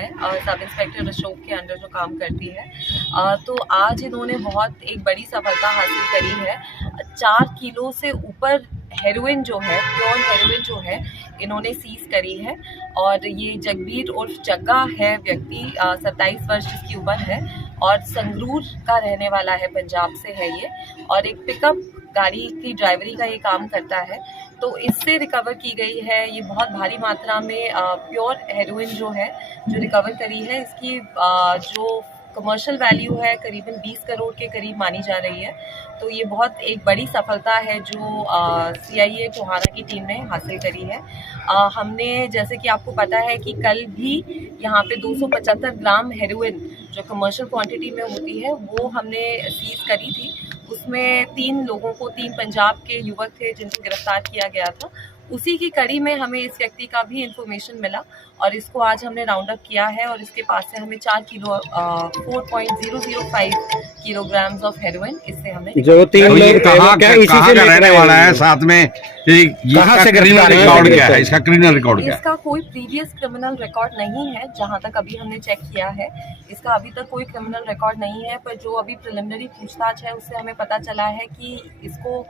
है, sub inspector Ashok के under जो काम करती है। तो आज इन्होंने बहुत एक बड़ी सफलता हासिल करी है। 4 किलो से ऊपर हेरोइन जो है, प्योर हेरोइन जो है, इन्होंने सीज करी है। और ये जगबीर उर्फ जग्गा है व्यक्ति, 27 वर्ष जिसकी उम्र है और संगरूर का रहने वाला है, पंजाब से है ये, और एक पिकअप गाड़ी की ड्राइवरी का ये काम करता है। तो इससे रिकवर की गई है ये बहुत भारी मात्रा में प्योर हेरोइन जो है, जो रिकवर करी है। इसकी जो कमर्शियल वैल्यू है करीबन 20 करोड़ के करीब मानी जा रही है। तो ये बहुत एक बड़ी सफलता है जो CIA टोहाना की टीम ने हासिल करी है। हमने, जैसे कि आपको पता है कि कल भी यहाँ पे 275 ग्राम हेरोइन जो कमर्शियल क्वांटिटी में होती है वो हमने सीज करी थी। उसमें 3 लोगों को, 3 पंजाब के युवक थे जिनको गिरफ्तार किया गया था। उसी की कड़ी में हमें इस व्यक्ति का भी इंफॉर्मेशन मिला और इसको आज हमने राउंड अप किया है और इसके पास से हमें 4 किलो 4.005 किलोग्राम्स ऑफ हेरोइन इससे हमें जो 3 लोग कहाँ का रहने वाला है, साथ में कहाँ से क्रिमिनल रिकॉर्ड क्या है, इसका क्रिमिनल रिकॉर्ड क्या है? इसका कोई प्रीवियस क्रिमिनल रिकॉर्ड नहीं है, जहां तक अभी हमने चेक किया है इसका अभी तक कोई क्रिमिनल रिकॉर्ड नहीं है। पर जो अभी प्रिलिमिनरी पूछताछ है उससे हमें पता चला है कि इसको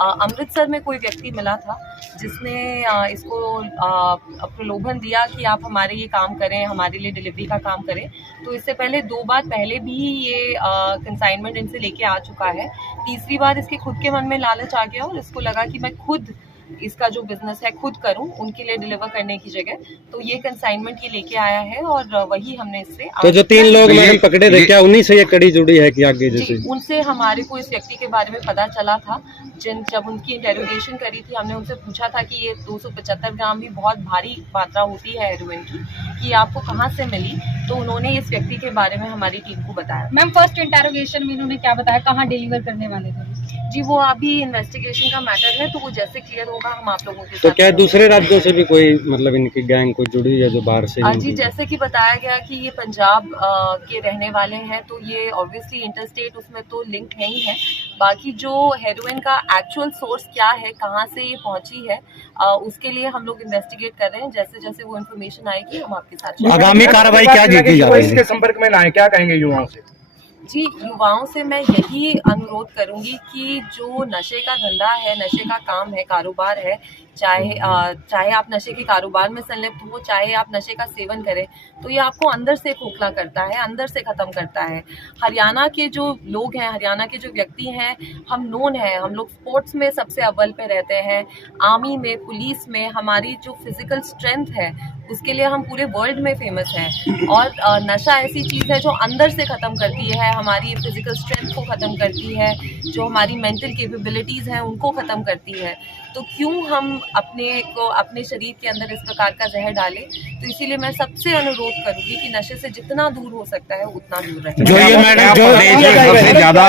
अमृतसर में कोई व्यक्ति मिला था जिसने इसको प्रलोभन दिया कि आप हमारे ये काम करें, हमारे लिए डिलीवरी का काम करें। तो इससे पहले 2 बार पहले भी ये कंसाइनमेंट इनसे लेके आ चुका है। तीसरी बार इसके खुद के मन में लालच आ गया और इसको लगा कि मैं खुद इसका जो बिजनेस है खुद करूं, उनके लिए डिलीवर करने की जगह। तो ये कंसाइनमेंट ये लेके आया है और वही हमने इससे। तो जो 3 लोग मैंने पकड़े थे, क्या उन्हीं से ये कड़ी जुड़ी है कि आगे जैसे? उनसे हमारे को इस व्यक्ति के बारे में पता चला था। जब उनकी इंटेरोगेशन करी थी, हमने उनसे पूछा था कि ये 275 ग्राम भी बहुत भारी मात्रा होती है हेरोइन की, कि आपको कहाँ से मिली। तो उन्होंने इस व्यक्ति के बारे में हमारी टीम को बताया। मैम, फर्स्ट इंटेरोगेशन में इन्होंने क्या बताया, कहाँ डिलीवर करने वाले थे? जी, वो अभी इन्वेस्टिगेशन का मैटर है, तो वो जैसे क्लियर होगा हम आप लोगों के साथ। तो क्या दूसरे राज्यों से भी कोई मतलब इनकी गैंग को जुड़ी है जो बाहर से? जी, जैसे कि बताया गया कि ये पंजाब के रहने वाले हैं, तो ये ऑब्वियसली इंटरस्टेट उसमें तो लिंक है ही है। बाकी जो हेरोइन का एक्चुअल सोर्स क्या है, कहाँ से ये पहुंची है, उसके लिए हम लोग इन्वेस्टिगेट कर रहे हैं। जैसे जैसे वो इन्फॉर्मेशन आएगी हम आपके साथ। आगामी कार्रवाई क्या की जा रही है? इसके संपर्क में लाए, क्या कहेंगे युवाओं से? जी, युवाओं से मैं यही अनुरोध करूंगी कि जो नशे का धंधा है, नशे का काम है, कारोबार है, चाहे आप नशे के कारोबार में संलिप्त हो, चाहे आप नशे का सेवन करें, तो ये आपको अंदर से खोखला करता है, अंदर से ख़त्म करता है। हरियाणा के जो लोग हैं, हरियाणा के जो व्यक्ति हैं, हम नोन हैं, हम लोग स्पोर्ट्स में सबसे अव्वल पे रहते हैं, आर्मी में, पुलिस में। हमारी जो फिजिकल स्ट्रेंथ है उसके लिए हम पूरे वर्ल्ड में फेमस हैं। और नशा ऐसी चीज़ है जो अंदर से ख़त्म करती है, हमारी फिजिकल स्ट्रेंथ को ख़त्म करती है, जो हमारी मेंटल कैपेबिलिटीज़ हैं उनको ख़त्म करती है। तो क्यों हम अपने शरीर के अंदर इस प्रकार का जहर डालें? तो इसीलिए मैं सबसे अनुरोध करूंगी कि नशे से जितना दूर हो सकता है उतना दूर रहें। जो ये मैडम सबसे ज्यादा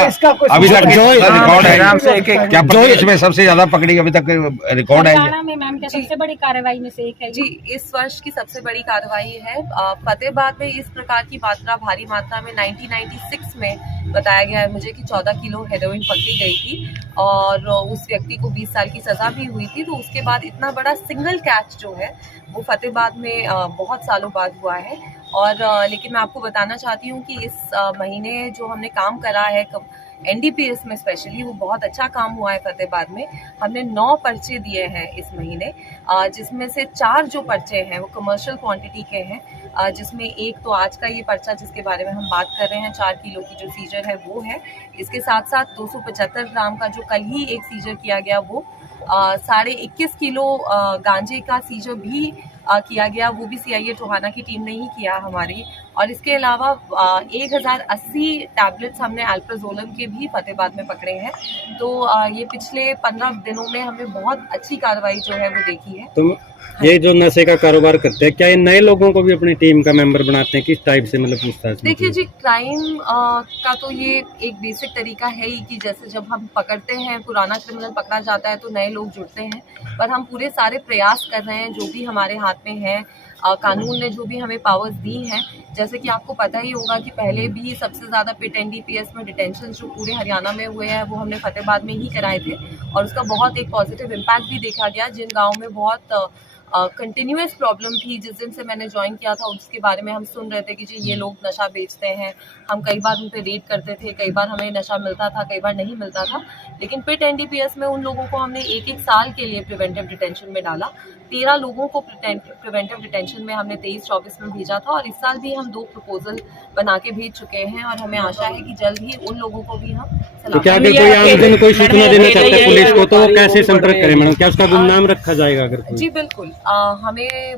अभी तक रिकॉर्ड है, क्या प्रदेश में सबसे ज्यादा पकड़ी अभी तक रिकॉर्ड है? हरियाणा में मैम क्या सबसे बड़ी कार्रवाई में से एक है? जी, इस वर्ष की सबसे बड़ी कार्रवाई है। फतेहाबाद में इस प्रकार की मात्रा, भारी मात्रा में 1996 में बताया गया है मुझे कि 14 किलो हेरोइन पकड़ी गई थी और उस व्यक्ति को 20 साल की सजा भी हुई थी। तो उसके बाद इतना बड़ा सिंगल कैच जो है वो फतेहाबाद में बहुत सालों बाद हुआ है। और लेकिन मैं आपको बताना चाहती हूँ कि इस महीने जो हमने काम करा है NDPS में स्पेशली, वो बहुत अच्छा काम हुआ है फतेहाबाद में। हमने 9 पर्चे दिए हैं इस महीने, जिसमें से 4 जो पर्चे हैं वो कमर्शियल क्वांटिटी के हैं, जिसमें एक तो आज का ये पर्चा जिसके बारे में हम बात कर रहे हैं, 4 किलो की जो सीजर है वो है। इसके साथ साथ 275 ग्राम का जो कल ही एक सीजर किया गया वो 21.5 किलो गांजे का सीजर भी किया गया, वो भी CIA टोहाना की टीम ने ही किया हमारी। और इसके अलावा 1080 टैबलेट्स हमने अल्प्राजोलम के भी फतेहाबाद में पकड़े हैं। तो ये पिछले 15 दिनों में हमने बहुत अच्छी कार्रवाई जो है वो देखी है। तो ये जो नशे का कारोबार करते हैं, क्या ये नए लोगों को भी अपनी टीम का मेंबर बनाते हैं? किस टाइप से मतलब पूछताछ? देखिए जी, क्राइम का तो ये एक बेसिक तरीका है ही कि जैसे जब हम पकड़ते हैं, पुराना क्रिमिनल पकड़ा जाता है तो नए लोग जुड़ते हैं। पर हम पूरे सारे प्रयास कर रहे हैं जो भी हमारे हाथ में है। कानून ने जो भी हमें पावर्स दी हैं, जैसे कि आपको पता ही होगा कि पहले भी सबसे ज़्यादा पिट NDPS में डिटेंशन जो पूरे हरियाणा में हुए हैं वो हमने फतेहाबाद में ही कराए थे और उसका बहुत एक पॉजिटिव इम्पैक्ट भी देखा गया। जिन गाँव में बहुत कंटिन्यूस प्रॉब्लम थी। जिस दिन से मैंने ज्वाइन किया था उसके बारे में हम सुन रहे थे कि जी ये लोग नशा बेचते हैं। हम कई बार उन पर रेड करते थे, कई बार हमें नशा मिलता था, कई बार नहीं मिलता था। लेकिन पिट NDPS में उन लोगों को हमने एक साल के लिए प्रिवेंटिव डिटेंशन में डाला। 13 लोगों को प्रिवेंटिव डिटेंशन में हमने 23-24 में भेजा था, और इस साल भी हम 2 प्रपोजल बना के भेज चुके हैं, और हमें आशा है कि जल्द ही उन लोगों को भी हम तो क्या अगर कोई आमजन कोई सूचना देना चाहता है पुलिस को, तो वो कैसे संपर्क करें मैडम? क्या उसका गुमनाम रखा जाएगा अगर कोई? जी बिल्कुल,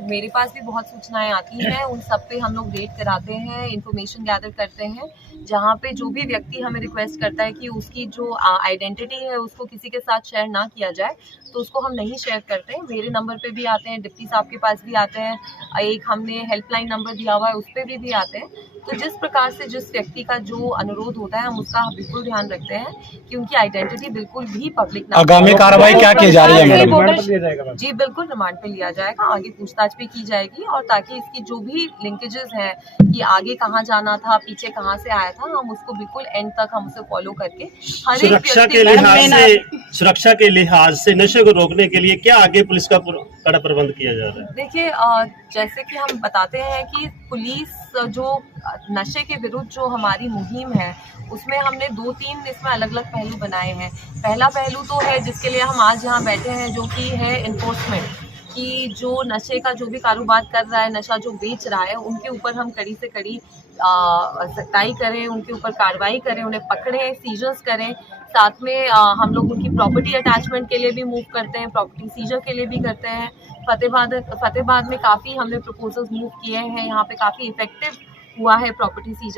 मेरे पास भी बहुत सूचनाएं आती हैं, उन सब पे हम लोग रेड कराते हैं, इंफॉर्मेशन गैदर करते हैं। जहाँ पे जो भी व्यक्ति हमें रिक्वेस्ट करता है कि उसकी जो आइडेंटिटी है उसको किसी के साथ शेयर ना किया जाए, तो उसको हम नहीं शेयर करते हैं। मेरे नंबर पे भी आते हैं, डिप्टी साहब के पास भी आते हैं, एक हमने हेल्पलाइन नंबर दिया हुआ है उस पर भी आते हैं। तो जिस प्रकार से जिस व्यक्ति का जो अनुरोध होता है हम उसका बिल्कुल ध्यान रखते हैं कि उनकी आइडेंटिटी बिल्कुल भी पब्लिक ना। आगामी कार्रवाई क्या की जा रही है मैडम? जी बिल्कुल, रिमांड पे लिया जाएगा, आगे पूछताछ भी की जाएगी, और ताकि इसकी जो भी लिंकेजेस हैं कि आगे कहाँ जाना था, पीछे कहाँ से आया था, हम उसको बिल्कुल एंड तक हम उसे फॉलो करके हर एक सुरक्षा के लिहाज से नशे को रोकने के लिए क्या आगे पुलिस का कड़ा प्रबंध किया जा रहा है? देखिए, जैसे कि हम बताते हैं कि पुलिस जो नशे के विरुद्ध जो हमारी मुहिम है उसमें हमने 2-3 इसमें अलग अलग पहलू बनाए हैं। पहला पहलू तो है जिसके लिए हम आज यहाँ बैठे हैं, जो कि है इन्फोर्समेंट, कि जो नशे का जो भी कारोबार कर रहा है, नशा जो बेच रहा है, उनके ऊपर हम कड़ी से कड़ी सख्ताई करें, उनके ऊपर कार्रवाई करें, उन्हें पकड़ें, सीजर्स करें। साथ में हम लोग उनकी प्रॉपर्टी अटैचमेंट के लिए भी मूव करते हैं, प्रॉपर्टी सीजर के लिए भी करते हैं। फतेहाबाद में काफ़ी हमने प्रपोजल्स मूव किए हैं, यहाँ पे काफ़ी इफेक्टिव हुआ है प्रॉपर्टी सीजर।